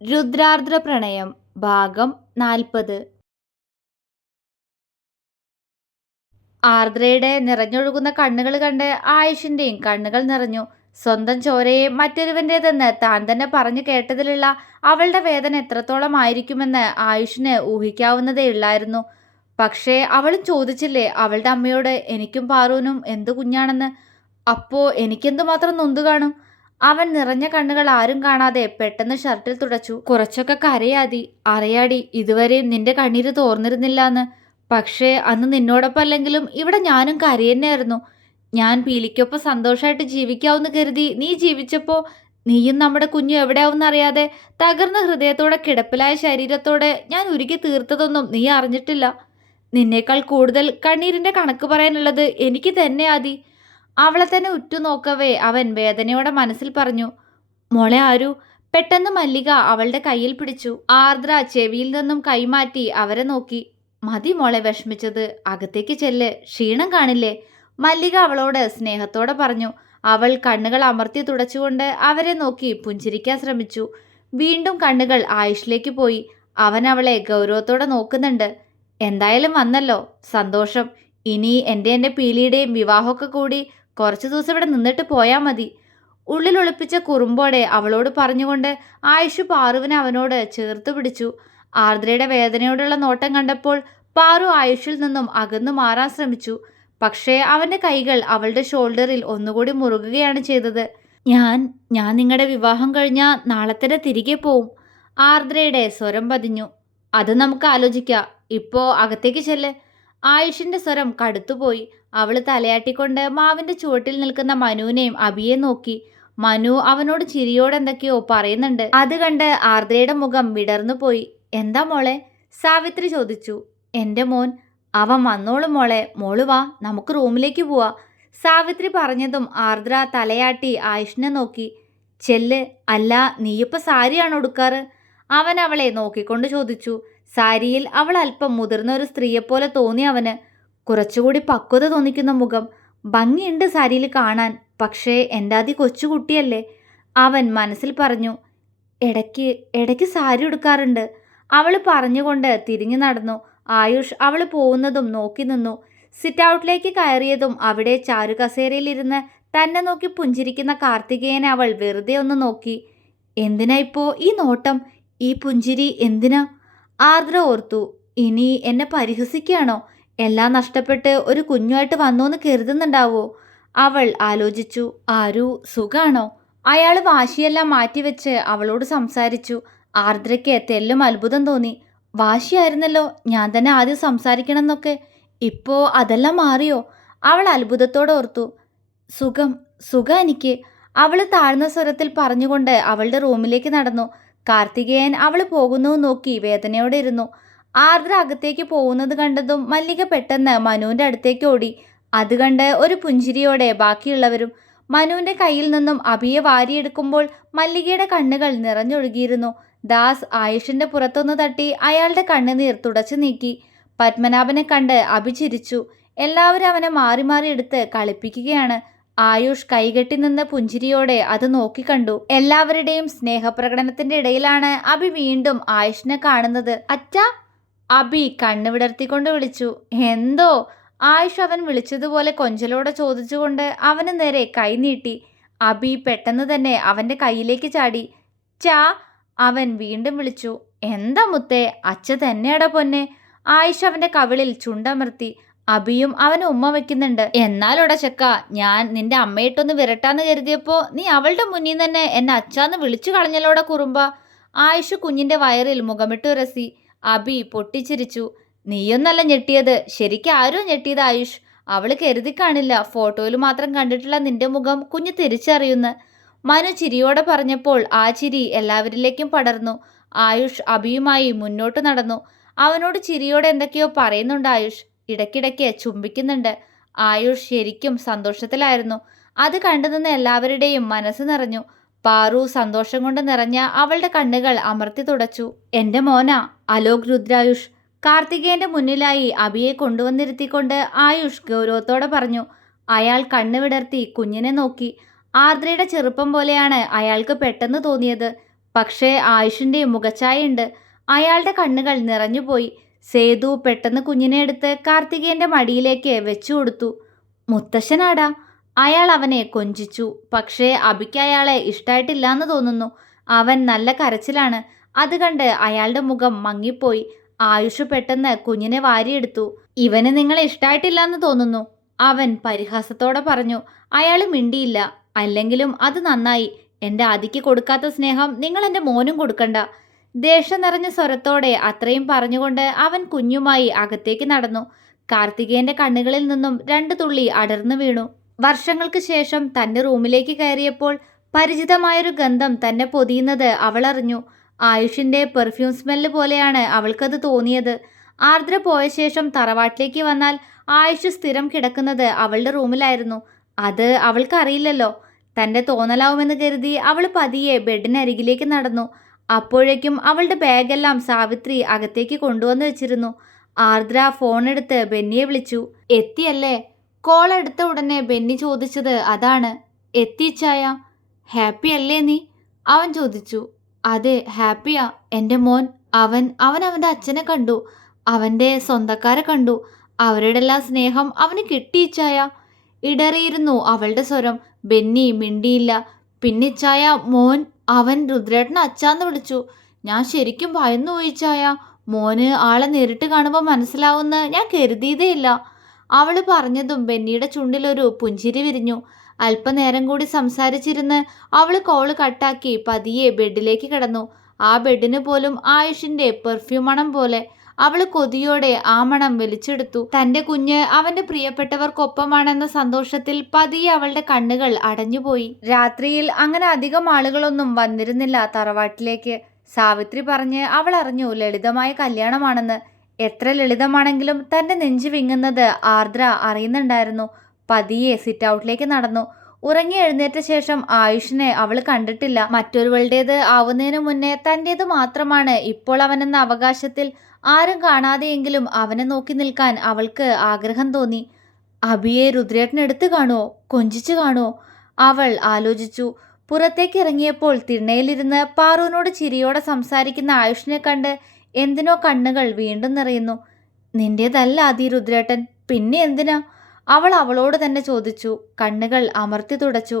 രുദ്രാർദ്ര പ്രണയം ഭാഗം 40. ആർദ്രയുടെ നിറഞ്ഞൊഴുകുന്ന കണ്ണുകൾ കണ്ട് ആയുഷിന്റെയും കണ്ണുകൾ നിറഞ്ഞു. സ്വന്തം ചോരയെ മറ്റൊരുവന്റേതെന്ന് താൻ തന്നെ പറഞ്ഞു കേട്ടതിലുള്ള അവളുടെ വേദന എത്രത്തോളം ആയിരിക്കുമെന്ന് ആയുഷിന് ഊഹിക്കാവുന്നതേയുള്ളായിരുന്നു. പക്ഷേ അവളും ചോദിച്ചില്ലേ അവളുടെ അമ്മയോട് എനിക്കും പാറുവിനും എന്തു കുഞ്ഞാണെന്ന്. അപ്പോ എനിക്കെന്തുമാത്രം നൊന്തു കാണും. അവൻ നിറഞ്ഞ കണ്ണുകൾ ആരും കാണാതെ പെട്ടെന്ന് ഷർട്ടിൽ തുടച്ചു. കുറച്ചൊക്കെ കരയാതി. അറിയാടി, ഇതുവരെയും നിന്റെ കണ്ണീര് തോർന്നിരുന്നില്ലാന്ന്. പക്ഷേ അന്ന് നിന്നോടൊപ്പം അല്ലെങ്കിലും ഇവിടെ ഞാനും കരയെന്നായിരുന്നു. ഞാൻ പീലിക്കൊപ്പം സന്തോഷമായിട്ട് ജീവിക്കാവെന്ന് കരുതി നീ ജീവിച്ചപ്പോ നീയും നമ്മുടെ കുഞ്ഞും എവിടെയാവുന്നറിയാതെ തകർന്ന ഹൃദയത്തോടെ കിടപ്പിലായ ശരീരത്തോടെ ഞാൻ ഉരുകി തീർത്തതൊന്നും നീ അറിഞ്ഞിട്ടില്ല. നിന്നേക്കാൾ കൂടുതൽ കണ്ണീരിന്റെ കണക്ക് പറയാനുള്ളത് എനിക്ക് തന്നെ ആദി. അവളെ തന്നെ ഉറ്റുനോക്കവേ അവൻ വേദനയോടെ മനസ്സിൽ പറഞ്ഞു. മോളെ ആരു. പെട്ടെന്ന് മല്ലിക അവളുടെ കയ്യിൽ പിടിച്ചു. ആർദ്ര ചെവിയിൽ നിന്നും കൈമാറ്റി അവരെ നോക്കി. മതി മോളെ വിഷമിച്ചത്, അകത്തേക്ക് ചെല്ല്, ക്ഷീണം കാണില്ലേ. മല്ലിക അവളോട് സ്നേഹത്തോടെ പറഞ്ഞു. അവൾ കണ്ണുകൾ അമർത്തി തുടച്ചുകൊണ്ട് അവരെ നോക്കി പുഞ്ചിരിക്കാൻ ശ്രമിച്ചു. വീണ്ടും കണ്ണുകൾ ആയുഷിലേക്ക് പോയി. അവൻ അവളെ ഗൗരവത്തോടെ നോക്കുന്നുണ്ട്. എന്തായാലും വന്നല്ലോ, സന്തോഷം. ഇനി എൻ്റെ പീലിയുടെയും വിവാഹമൊക്കെ കൂടി കുറച്ചു ദിവസം ഇവിടെ നിന്നിട്ട് പോയാൽ മതി. ഉള്ളിൽ ഒളിപ്പിച്ച കുറുമ്പോടെ അവളോട് പറഞ്ഞുകൊണ്ട് ആയുഷ് പാറുവിനെ അവനോട് ചേർത്ത് പിടിച്ചു. ആർദ്രയുടെ വേദനയോടുള്ള നോട്ടം കണ്ടപ്പോൾ പാറു ആയുഷിൽ നിന്നും അകന്നു മാറാൻ ശ്രമിച്ചു. പക്ഷേ അവന്റെ കൈകൾ അവളുടെ ഷോൾഡറിൽ ഒന്നുകൂടി മുറുകുകയാണ് ചെയ്തത്. ഞാൻ നിങ്ങളുടെ വിവാഹം കഴിഞ്ഞാൽ നാളെ തന്നെ തിരികെ പോവും. ആർദ്രയുടെ സ്വരം പതിഞ്ഞു. അത് നമുക്ക് ആലോചിക്കാം. ഇപ്പോ അകത്തേക്ക് ചെല്ല്. ആയുഷിന്റെ സ്വരം കടുത്തുപോയി. അവള് തലയാട്ടിക്കൊണ്ട് മാവിന്റെ ചുവട്ടിൽ നിൽക്കുന്ന മനുവിനെയും അബിയെ നോക്കി. മനു അവനോട് ചിരിയോടെ എന്തൊക്കെയോ പറയുന്നുണ്ട്. അത് കണ്ട് ആർദ്രയുടെ മുഖം വിടർന്നു പോയി. എന്താ മോളെ? സാവിത്രി ചോദിച്ചു. എൻ്റെ മോൻ. അവൻ വന്നോളും മോളെ, മോള് വാ, നമുക്ക് റൂമിലേക്ക് പോവാ. സാവിത്രി പറഞ്ഞതും ആർദ്ര തലയാട്ടി ആയുഷിനെ നോക്കി. ചെല്ല്. അല്ല, നീയിപ്പോൾ സാരിയാണോ ഉടുക്കാറ്? അവൻ അവളെ നോക്കിക്കൊണ്ട് ചോദിച്ചു. സാരിയിൽ അവൾ അല്പം മുതിർന്ന ഒരു സ്ത്രീയെപ്പോലെ തോന്നി അവന്. കുറച്ചുകൂടി പക്വത തോന്നിക്കുന്ന മുഖം. ഭംഗിയുണ്ട് സാരിയിൽ കാണാൻ. പക്ഷേ എൻ്റെ ആദ്യ കൊച്ചുകുട്ടിയല്ലേ, അവൻ മനസ്സിൽ പറഞ്ഞു. ഇടയ്ക്ക് സാരി ഉടുക്കാറുണ്ട്. അവൾ പറഞ്ഞുകൊണ്ട് തിരിഞ്ഞു നടന്നു. ആയുഷ് അവൾ പോകുന്നതും നോക്കി നിന്നു. സിറ്റ് ഔട്ടിലേക്ക് കയറിയതും അവിടെ ചാരുകസേരയിലിരുന്ന് തന്നെ നോക്കി പുഞ്ചിരിക്കുന്ന കാർത്തികേയനെ അവൾ വെറുതെ ഒന്ന് നോക്കി. എന്തിനാ ഇപ്പോ ഈ നോട്ടം, ഈ പുഞ്ചിരി എന്തിനാ? ആർദ്ര ഓർത്തു. ഇനി എന്നെ പരിഹസിക്കുകയാണോ? എല്ലാം നഷ്ടപ്പെട്ട് ഒരു കുഞ്ഞുമായിട്ട് വന്നോന്ന് കരുതുന്നുണ്ടാവോ? അവൾ ആലോചിച്ചു. ആരു സുഖാണോ? അയാൾ വാശിയെല്ലാം മാറ്റിവെച്ച് അവളോട് സംസാരിച്ചു. ആർദ്രയ്ക്ക് തെല്ലും അത്ഭുതം തോന്നി. വാശിയായിരുന്നല്ലോ ഞാൻ തന്നെ ആദ്യം സംസാരിക്കണമെന്നൊക്കെ. ഇപ്പോ അതെല്ലാം മാറിയോ? അവൾ അത്ഭുതത്തോടെ ഓർത്തു. സുഖം എനിക്ക്, അവൾ താഴ്ന്ന സ്വരത്തിൽ പറഞ്ഞുകൊണ്ട് അവളുടെ റൂമിലേക്ക് നടന്നു. കാർത്തികേയൻ അവൾ പോകുന്നു നോക്കി വേദനയോടെ ഇരുന്നു. ആർദ്ര അകത്തേക്ക് പോകുന്നത് കണ്ടതും മല്ലിക പെട്ടെന്ന് മനുവിന്റെ അടുത്തേക്ക് ഓടി. അത് കണ്ട് ഒരു പുഞ്ചിരിയോടെ ബാക്കിയുള്ളവരും. മനുവിന്റെ കയ്യിൽ നിന്നും അഭിയെ വാരിയെടുക്കുമ്പോൾ മല്ലികയുടെ കണ്ണുകൾ നിറഞ്ഞൊഴുകിയിരുന്നു. ദാസ് ആയുഷിന്റെ പുറത്തൊന്ന് തട്ടി അയാളുടെ കണ്ണുനീർ തുടച്ചു നീക്കി. പത്മനാഭനെ കണ്ട് അഭി ചിരിച്ചു. എല്ലാവരും അവനെ മാറി മാറി എടുത്ത് കളിപ്പിക്കുകയാണ്. ആയുഷ് കൈകെട്ടി നിന്ന് പുഞ്ചിരിയോടെ അത് നോക്കിക്കണ്ടു. എല്ലാവരുടെയും സ്നേഹപ്രകടനത്തിന്റെ ഇടയിലാണ് അഭി വീണ്ടും ആയുഷിനെ കാണുന്നത്. അച്ഛാ, അഭി കണ്ണു വിടർത്തിക്കൊണ്ട് വിളിച്ചു. എന്തോ? ആയുഷ് അവൻ വിളിച്ചതുപോലെ കൊഞ്ചലോടെ ചോദിച്ചുകൊണ്ട് അവന് നേരെ കൈ നീട്ടി. അഭി പെട്ടെന്ന് തന്നെ അവന്റെ കയ്യിലേക്ക് ചാടി. ചാ, അവൻ വീണ്ടും വിളിച്ചു. എന്താ മുത്തേ, അച്ഛ തന്നെയാടാ പൊന്നെ. ആയിഷ അവന്റെ കവിളിൽ ചുണ്ടമർത്തി. അഭിയും അവന് ഉമ്മ വയ്ക്കുന്നുണ്ട്. എന്നാലോടാ ചെക്ക, ഞാൻ നിന്റെ അമ്മയിട്ടൊന്ന് വിരട്ടാന്ന് കരുതിയപ്പോ നീ അവളുടെ മുന്നിൽ തന്നെ എന്നെ അച്ഛാന്ന് വിളിച്ചു കളഞ്ഞല്ലോടെ കുറുമ്പ. ആയിഷ കുഞ്ഞിന്റെ വയറിൽ മുഖമിട്ടുരസി. അഭി പൊട്ടിച്ചിരിച്ചു. നീയൊന്നല്ല ഞെട്ടിയത്, ശരിക്കും ആരോ ഞെട്ടിയത് ആയുഷ്. അവള് കരുതി കാണില്ല ഫോട്ടോയിൽ മാത്രം കണ്ടിട്ടുള്ള നിന്റെ മുഖം കുഞ്ഞ് തിരിച്ചറിയുന്നു. മനു ചിരിയോടെ പറഞ്ഞപ്പോൾ ആ ചിരി എല്ലാവരിലേക്കും പടർന്നു. ആയുഷ് അഭിയുമായി മുന്നോട്ട് നടന്നു. അവനോട് ചിരിയോടെ എന്തൊക്കെയോ പറയുന്നുണ്ട് ആയുഷ്. ഇടയ്ക്കിടയ്ക്ക് ചുംബിക്കുന്നുണ്ട്. ആയുഷ് ശരിക്കും സന്തോഷത്തിലായിരുന്നു. അത് കണ്ടുനിന്ന് എല്ലാവരുടെയും മനസ്സ് നിറഞ്ഞു. പാറു സന്തോഷം കൊണ്ട് നിറഞ്ഞ അവളുടെ കണ്ണുകൾ അമർത്തി തുടച്ചു. എൻ്റെ മോനാ അലോക് രുദ്രായുഷ്. കാർത്തികേയന്റെ മുന്നിലായി അഭിയെ കൊണ്ടുവന്നിരുത്തിക്കൊണ്ട് ആയുഷ് ഗൗരവത്തോടെ പറഞ്ഞു. അയാൾ കണ്ണു വിടർത്തി കുഞ്ഞിനെ നോക്കി. ആർദ്രയുടെ ചെറുപ്പം പോലെയാണ് അയാൾക്ക് പെട്ടെന്ന് തോന്നിയത്. പക്ഷേ ആയുഷിന്റെ മുഖഛായയുണ്ട്. അയാളുടെ കണ്ണുകൾ നിറഞ്ഞുപോയി. സേതു പെട്ടെന്ന് കുഞ്ഞിനെ എടുത്ത് കാർത്തികേയന്റെ മടിയിലേക്ക് വെച്ചു കൊടുത്തു. മുത്തശ്ശനാടാ. അയാൾ അവനെ കൊഞ്ചിച്ചു. പക്ഷേ അഭിക്ക് അയാളെ ഇഷ്ടായിട്ടില്ലാന്ന് തോന്നുന്നു. അവൻ നല്ല കരച്ചിലാണ്. അത് കണ്ട് അയാളുടെ മുഖം മങ്ങിപ്പോയി. ആയുഷ് പെട്ടെന്ന് കുഞ്ഞിനെ വാരിയെടുത്തു. ഇവന് നിങ്ങളെ ഇഷ്ടായിട്ടില്ലാന്ന് തോന്നുന്നു, അവൻ പരിഹാസത്തോടെ പറഞ്ഞു. അയാൾ മിണ്ടിയില്ല. അല്ലെങ്കിലും അത് നന്നായി. എൻ്റെ ആദിക്ക് കൊടുക്കാത്ത സ്നേഹം നിങ്ങൾ എൻ്റെ മോനും കൊടുക്കണ്ട. ദേഷ്യം നിറഞ്ഞ സ്വരത്തോടെ അത്രയും പറഞ്ഞുകൊണ്ട് അവൻ കുഞ്ഞുമായി അകത്തേക്ക് നടന്നു. കാർത്തികേയന്റെ കണ്ണുകളിൽ നിന്നും 2 തുള്ളി അടർന്നു വീണു. വർഷങ്ങൾക്ക് ശേഷം തൻ്റെ റൂമിലേക്ക് കയറിയപ്പോൾ പരിചിതമായൊരു ഗന്ധം തന്നെ പൊതിയുന്നത് അവൾ അറിഞ്ഞു. ആയുഷിന്റെ പെർഫ്യൂം സ്മെല്ല് പോലെയാണ് അവൾക്കത് തോന്നിയത്. ആർദ്ര പോയ ശേഷം തറവാട്ടിലേക്ക് വന്നാൽ ആയുഷ് സ്ഥിരം കിടക്കുന്നത് അവളുടെ റൂമിലായിരുന്നു. അത് അവൾക്കറിയില്ലല്ലോ. തൻ്റെ തോന്നലാവുമെന്ന് കരുതി അവൾ പതിയെ ബെഡിനരികിലേക്ക് നടന്നു. അപ്പോഴേക്കും അവളുടെ ബാഗെല്ലാം സാവിത്രി അകത്തേക്ക് കൊണ്ടുവന്ന് വെച്ചിരുന്നു. ആർദ്ര ഫോണെടുത്ത് ബെന്നിയെ വിളിച്ചു. എത്തിയല്ലേ? കോൾ എടുത്ത ഉടനെ ബെന്നി ചോദിച്ചത് അതാണ്. എത്തിച്ചായ, ഹാപ്പി അല്ലേ നീ? അവൻ ചോദിച്ചു. അതെ, ഹാപ്പിയാ. എൻ്റെ മോൻ അവൻ അവൻ്റെ അച്ഛനെ കണ്ടു. അവൻ്റെ സ്വന്തക്കാരെ കണ്ടു. അവരുടെല്ലാം സ്നേഹം അവന് കിട്ടിയിച്ചായ. ഇടറിയിരുന്നു അവളുടെ സ്വരം. ബെന്നി മിണ്ടിയില്ല. പിന്നിച്ചായ, മോൻ അവൻ രുദ്രേട്ടനെ അച്ഛാന്ന് വിളിച്ചു. ഞാൻ ശരിക്കും ഭയന്നു പോയിച്ചായ. മോന് ആളെ നേരിട്ട് കാണുമ്പോൾ മനസ്സിലാവുമെന്ന് ഞാൻ കരുതിയതേയില്ല. അവൾ പറഞ്ഞതും ബെന്നിയുടെ ചുണ്ടിലൊരു പുഞ്ചിരി വിരിഞ്ഞു. അല്പനേരം കൂടി സംസാരിച്ചിരുന്ന് അവൾ കോള് കട്ടാക്കി പതിയെ ബെഡിലേക്ക് കിടന്നു. ആ ബെഡിന് പോലും ആയുഷിന്റെ പെർഫ്യൂം മണം പോലെ. അവൾ കൊതിയോടെ ആ മണം വലിച്ചെടുത്തു. തൻ്റെ കുഞ്ഞ് അവൻ്റെ പ്രിയപ്പെട്ടവർക്കൊപ്പമാണെന്ന സന്തോഷത്തിൽ പതിയെ അവളുടെ കണ്ണുകൾ അടഞ്ഞുപോയി. രാത്രിയിൽ അങ്ങനെ അധികം ആളുകളൊന്നും വന്നിരുന്നില്ല തറവാട്ടിലേക്ക്. സാവിത്രി പറഞ്ഞ് അവൾ അറിഞ്ഞു ലളിതമായ കല്യാണമാണെന്ന്. എത്ര ലളിതമാണെങ്കിലും തൻ്റെ നെഞ്ചു വിങ്ങുന്നത് ആർദ്ര അറിയുന്നുണ്ടായിരുന്നു. പതിയെ സിറ്റ് ഔട്ടിലേക്ക് നടന്നു. ഉറങ്ങി എഴുന്നേറ്റ ശേഷം ആയുഷിനെ അവൾ കണ്ടിട്ടില്ല. മറ്റൊരുവളുടേത് ആവുന്നതിന് മുന്നേ തൻ്റേത് മാത്രമാണ് ഇപ്പോൾ അവനെന്ന അവകാശത്തിൽ ആരും കാണാതെയെങ്കിലും അവനെ നോക്കി നിൽക്കാൻ അവൾക്ക് ആഗ്രഹം തോന്നി. അഭിയെ രുദ്രേട്ടൻ എടുത്തു കാണുമോ? കൊഞ്ചിച്ചു കാണുമോ? അവൾ ആലോചിച്ചു. പുറത്തേക്ക് ഇറങ്ങിയപ്പോൾ തിണ്ണയിലിരുന്ന് പാറുവിനോട് ചിരിയോടെ സംസാരിക്കുന്ന ആയുഷിനെ കണ്ട് എന്തിനോ കണ്ണുകൾ വീണ്ടും നിറയുന്നു. നിന്റേതല്ല ആദി രുദ്രേട്ടൻ, പിന്നെ എന്തിനാ? അവൾ അവളോട് തന്നെ ചോദിച്ചു. കണ്ണുകൾ അമർത്തി തുടച്ചു.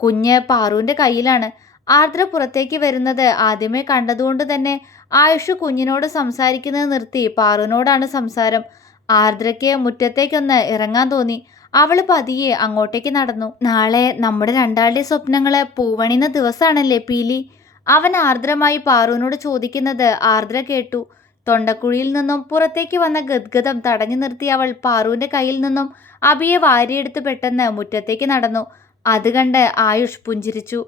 കുഞ്ഞ് പാറുവിൻ്റെ കയ്യിലാണ്. ആർദ്ര പുറത്തേക്ക് വരുന്നത് ആദ്യമേ കണ്ടതുകൊണ്ട് തന്നെ ആയുഷ് കുഞ്ഞിനോട് സംസാരിക്കുന്നത് നിർത്തി പാറുവിനോടാണ് സംസാരം. ആർദ്രയ്ക്ക് മുറ്റത്തേക്കൊന്ന് ഇറങ്ങാൻ തോന്നി. അവൾ പതിയെ അങ്ങോട്ടേക്ക് നടന്നു. നാളെ നമ്മുടെ രണ്ടാളുടെ സ്വപ്നങ്ങള് പൂവണിയുന്ന ദിവസമാണല്ലേ പീലി? അവൻ ആർദ്രമായി പാറുവിനോട് ചോദിക്കുന്നത് ആർദ്ര കേട്ടു. തൊണ്ടക്കുഴിയിൽ നിന്നും പുറത്തേക്ക് വന്ന ഗദ്ഗതം തടഞ്ഞു നിർത്തി അവൾ പാറുവിൻ്റെ കയ്യിൽ നിന്നും അഭിയെ വാരിയെടുത്ത് പെട്ടെന്ന് മുറ്റത്തേക്ക് നടന്നു. അത് കണ്ട് ആയുഷ് പുഞ്ചിരിച്ചു.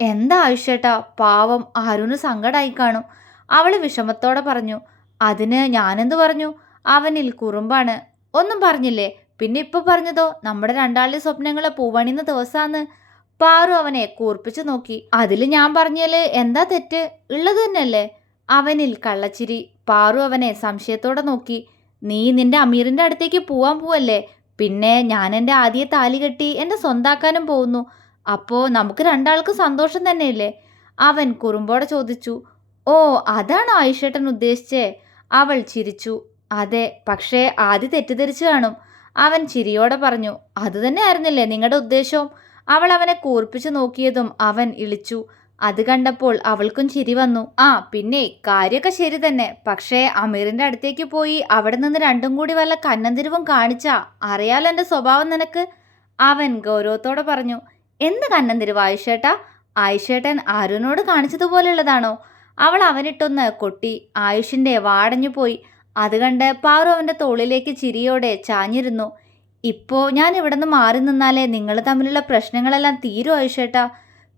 എന്താ ആയുഷേട്ടാ, പാവം ആരുന് സങ്കടമായി കാണും, അവൾ വിഷമത്തോടെ പറഞ്ഞു. അതിന് ഞാനെന്ത് പറഞ്ഞു? അവനിൽ കുറുമ്പാണ്. ഒന്നും പറഞ്ഞില്ലേ? പിന്നെ ഇപ്പൊ പറഞ്ഞതോ നമ്മുടെ രണ്ടാളുടെ സ്വപ്നങ്ങളെ പൂവണിയുന്ന ദിവസാന്ന്. പാറു അവനെ കൂർപ്പിച്ചു നോക്കി. അതിൽ ഞാൻ പറഞ്ഞാല് എന്താ തെറ്റ്? ഉള്ളത് തന്നെയല്ലേ. അവനിൽ കള്ളച്ചിരി. പാറു അവനെ സംശയത്തോടെ നോക്കി. നീ നിന്റെ അമീറിന്റെ അടുത്തേക്ക് പോവല്ലേ? പിന്നെ ഞാൻ എൻ്റെ ആദ്യ താലി കെട്ടി എന്നെ സ്വന്താക്കാനും പോകുന്നു. അപ്പോൾ നമുക്ക് രണ്ടാൾക്ക് സന്തോഷം തന്നെയല്ലേ? അവൻ കുറുമ്പോടെ ചോദിച്ചു. ഓ, അതാണ് ആയുഷേട്ടൻ ഉദ്ദേശിച്ചേ? അവൾ ചിരിച്ചു. അതെ, പക്ഷേ ആദ്യം തെറ്റിദ്ധരിച്ചു കാണും. അവൻ ചിരിയോടെ പറഞ്ഞു. അതുതന്നെ ആയിരുന്നില്ലേ നിങ്ങളുടെ ഉദ്ദേശവും? അവൾ അവനെ കൂർപ്പിച്ചു നോക്കിയതും അവൻ ഇളിച്ചു. അത് കണ്ടപ്പോൾ അവൾക്കും ചിരി വന്നു. ആ പിന്നെ കാര്യമൊക്കെ ശരി തന്നെ. പക്ഷേ അമീറിന്റെ അടുത്തേക്ക് പോയി അവിടെ നിന്ന് രണ്ടും കൂടി വല്ല കന്നന്തിരിവും കാണിച്ചാ അറിയാലോ എൻ്റെ സ്വഭാവം നിനക്ക്. അവൻ ഗൗരവത്തോടെ പറഞ്ഞു. എന്ത് കന്നന്തിരിവ് ആയുഷേട്ടാ? ആയുഷേട്ടൻ ആരുനോട് കാണിച്ചതുപോലെയുള്ളതാണോ? അവൾ അവനിട്ടൊന്ന് കൊട്ടി. ആയുഷിന്റെ വാടഞ്ഞു പോയി. അത് കണ്ട് പാറു അവൻ്റെ തോളിലേക്ക് ചിരിയോടെ ചാഞ്ഞിരുന്നു. ഇപ്പോൾ ഞാൻ ഇവിടെ നിന്ന് മാറി നിന്നാലേ നിങ്ങൾ തമ്മിലുള്ള പ്രശ്നങ്ങളെല്ലാം തീരും ആയുഷേട്ടാ.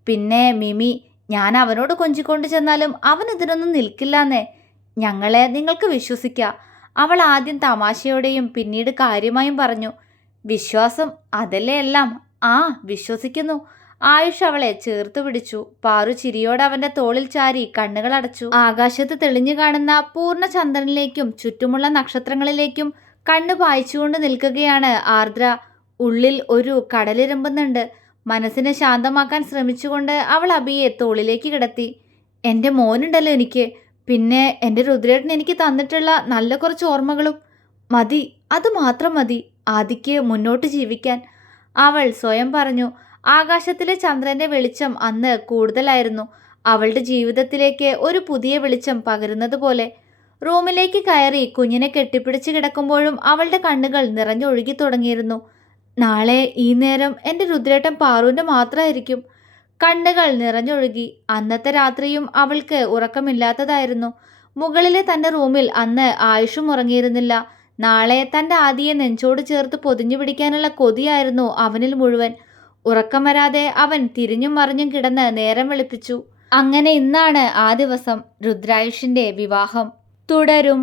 പിന്നെ മിമി, ഞാൻ അവനോട് കൊഞ്ചിക്കൊണ്ട് ചെന്നാലും അവൻ ഇതിനൊന്നും നിൽക്കില്ലാന്നേ. ഞങ്ങളെ നിങ്ങൾക്ക് വിശ്വസിക്കാം. അവൾ ആദ്യം തമാശയോടെയും പിന്നീട് കാര്യമായും പറഞ്ഞു. വിശ്വാസം അതല്ലേ എല്ലാം. ആ, വിശ്വസിക്കുന്നു. ആയുഷ് അവളെ ചേർത്ത് പിടിച്ചു. പാറു ചിരിയോടെ അവൻ്റെ തോളിൽ ചാരി കണ്ണുകൾ അടച്ചു. ആകാശത്ത് തെളിഞ്ഞു കാണുന്ന പൂർണ്ണ ചന്ദ്രനിലേക്കും ചുറ്റുമുള്ള നക്ഷത്രങ്ങളിലേക്കും കണ്ണു പായിച്ചുകൊണ്ട് നിൽക്കുകയാണ് ആർദ്ര. ഉള്ളിൽ ഒരു കടലിരമ്പുന്നുണ്ട്. മനസ്സിനെ ശാന്തമാക്കാൻ ശ്രമിച്ചുകൊണ്ട് അവൾ അഭിയെ തോളിലേക്ക് കിടത്തി. എൻ്റെ മോനുണ്ടല്ലോ എനിക്ക്. പിന്നെ എൻ്റെ രുദ്രേട്ടൻ എനിക്ക് തന്നിട്ടുള്ള നല്ല കുറച്ച് ഓർമ്മകളും. മതി, അത് മാത്രം മതി ആദിക്ക് മുന്നോട്ട് ജീവിക്കാൻ, അവൾ സ്വയം പറഞ്ഞു. ആകാശത്തിലെ ചന്ദ്രന്റെ വെളിച്ചം അന്ന് കൂടുതലായിരുന്നു, അവളുടെ ജീവിതത്തിലേക്ക് ഒരു പുതിയ വെളിച്ചം പകരുന്നത് പോലെ. റൂമിലേക്ക് കയറി കുഞ്ഞിനെ കെട്ടിപ്പിടിച്ച് കിടക്കുമ്പോഴും അവളുടെ കണ്ണുകൾ നിറഞ്ഞൊഴുകി തുടങ്ങിയിരുന്നു. നാളെ ഈ നേരം എൻ്റെ രുദ്രേട്ടൻ പാറുവിൻ്റെ മാത്രമായിരിക്കും. കണ്ണുകൾ നിറഞ്ഞൊഴുകി. അന്നത്തെ രാത്രിയും അവൾക്ക് ഉറക്കമില്ലാത്തതായിരുന്നു. മുകളിലെ തൻ്റെ റൂമിൽ അന്ന് ആയുഷും ഉറങ്ങിയിരുന്നില്ല. നാളെ തൻ്റെ ആദിയെ നെഞ്ചോട് ചേർത്ത് പൊതിഞ്ഞു പിടിക്കാനുള്ള കൊതിയായിരുന്നു അവനിൽ മുഴുവൻ. ഉറക്കം വരാതെ അവൻ തിരിഞ്ഞും മറിഞ്ഞും കിടന്ന് നേരം വെളുപ്പിച്ചു. അങ്ങനെ ഇന്നാണ് ആ ദിവസം, രുദ്രായുഷിൻ്റെ വിവാഹം. തുടരും.